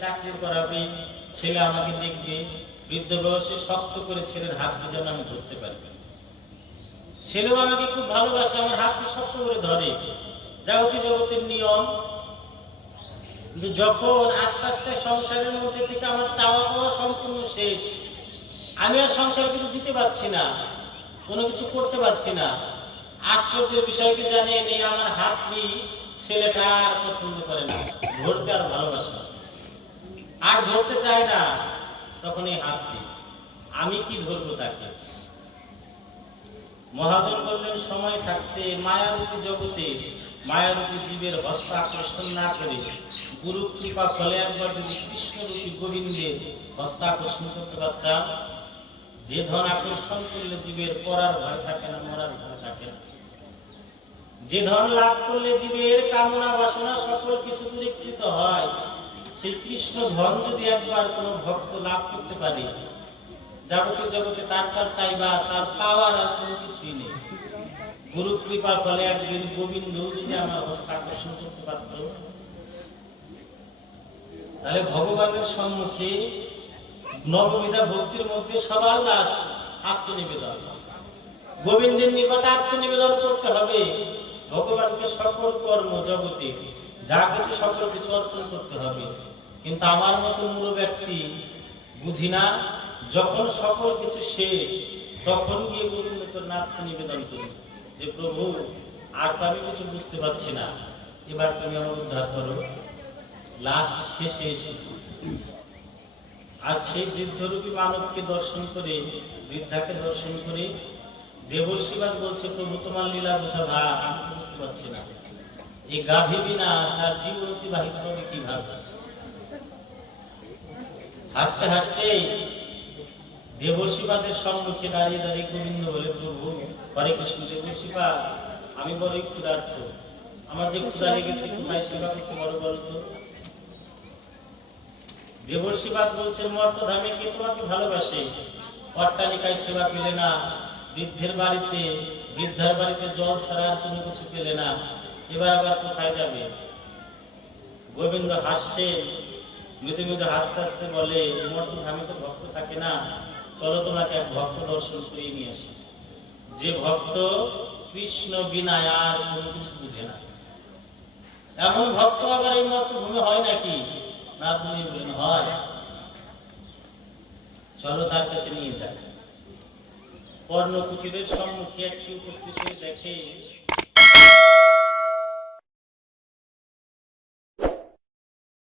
চাকরি করাবে, ছেলে আমাকে দেখবে, বৃদ্ধ বয়সে শক্ত করে ছেলের হাতটি যেন আমি ধরতে পারি। ছেলেও আমাকে খুব ভালোবাসে, আমার হাতটি শক্ত করে ধরে, জগতের নিয়ম। কিন্তু যখন আস্তে আস্তে সংসারের মধ্যে থেকে আমার চাওয়া পাওয়া সম্পূর্ণ শেষ, আমি আর সংসার কিছু দিতে পারছি না, কোনো কিছু করতে পারছি না, আশ্চর্যের বিষয়কে জানিয়ে নেই আমার হাতটি ছেলেটা আর পছন্দ করে না, ধরতে আর ভালোবাসে না, আর ধরতে চায় না। তখন এই হাতটি আমি কি ধরবো তাকে? মহাজন বললেন, সময় থাকতে মায়ারূপী জগতে মায়ারূপী জীবের হস্ত আকর্ষণ না করে গুরু কৃপা ফলে একবার যদি কৃষ্ণরূপী গোবিন্দের হস্ত আকর্ষণ করতে পারতাম, যে ধন আকর্ষণ করলে জীবের পড়ার ভয় থাকে না, মরার ভয় থাকে না, যে ধন লাভ করলে জীবের কামনা বাসনা সকল কিছু দূরীকৃত হয়, সেই কৃষ্ণ ধন যদি একবার কোনো ভক্ত লাভ করতে পারে, জগতে তার চাইবা, তার পাওয়ার আর কোনো কিছুই নেই। গুরু কৃপা ফলে একদিন গোবিন্দ যদি আমার হস্ত আকর্ষণ করতে পারত, তাহলে ভগবানের সম্মুখে নববিধা ভক্তির মধ্যে সবার লাস্ট আত্মনিবেদন, গোবিন্দের নিকটে আত্মনিবেদন করতে হবে। ভগবানকে সকল কর্ম জগতে যা কিছু সকল কিছু অর্পণ করতে হবে। কিন্তু আমার মতো মূঢ় ব্যক্তি বুঝি না, যখন সকল কিছু শেষ তখন গিয়ে গোবিন্দের আত্মনিবেদন করি যে প্রভু, আর তো আমি কিছু বুঝতে পারছি না, এবার তুমি আমার উদ্ধার করো। লাস্ট শেষে এসে আর সেই বৃদ্ধরূপী মানবকে দর্শন করে, বৃদ্ধাকে দর্শন করে দেবর্ষিবাদ বলছে, প্রভু তোমার লীলা বোঝা ভার, আমি তো বুঝতে পারছি না, এই গাভী বিনা তার জীবন অতিবাহিত হবে কিভাবে? হাসতে হাসতে দেবর্ষিবাদের সম্মুখে দাঁড়িয়ে দাঁড়িয়ে গোবিন্দ বলে, প্রভু হরে কৃষ্ণ, দেবর্ষিবাদ আমি বড় ক্ষুধার্ত, আমার যে ক্ষুধা লেগেছে, কোথায় সেবা করতে বড় বলতো? দেবর্ষিবাদ বলছে, মর্তধামে কে তোমাকে ভালোবাসে? অট্টালিকায় সেবা পেলে না, বৃদ্ধার বাড়িতে জল ছাড়া আর কোনো কিছু পেলে না, এবার আবার কোথায় যাবে? গোবিন্দ হাসছে, মৃদু মৃদু হাসতে হাসতে বলে, মর্তধামে তো ভক্ত থাকে না, চলো তোমাকে এক ভক্ত দর্শন করিয়ে নিয়ে আসি, যে ভক্ত কৃষ্ণ বিনা আর কোনো কিছু বুঝে না। এমন ভক্ত আবার এই মর্তভূমি হয় নাকি? না, তুমি বলেন হয়, চলো তার কাছে নিয়ে যায়। কর্ণকুটিরের সম্মুখে একটি উপস্থিত হয়ে দেখে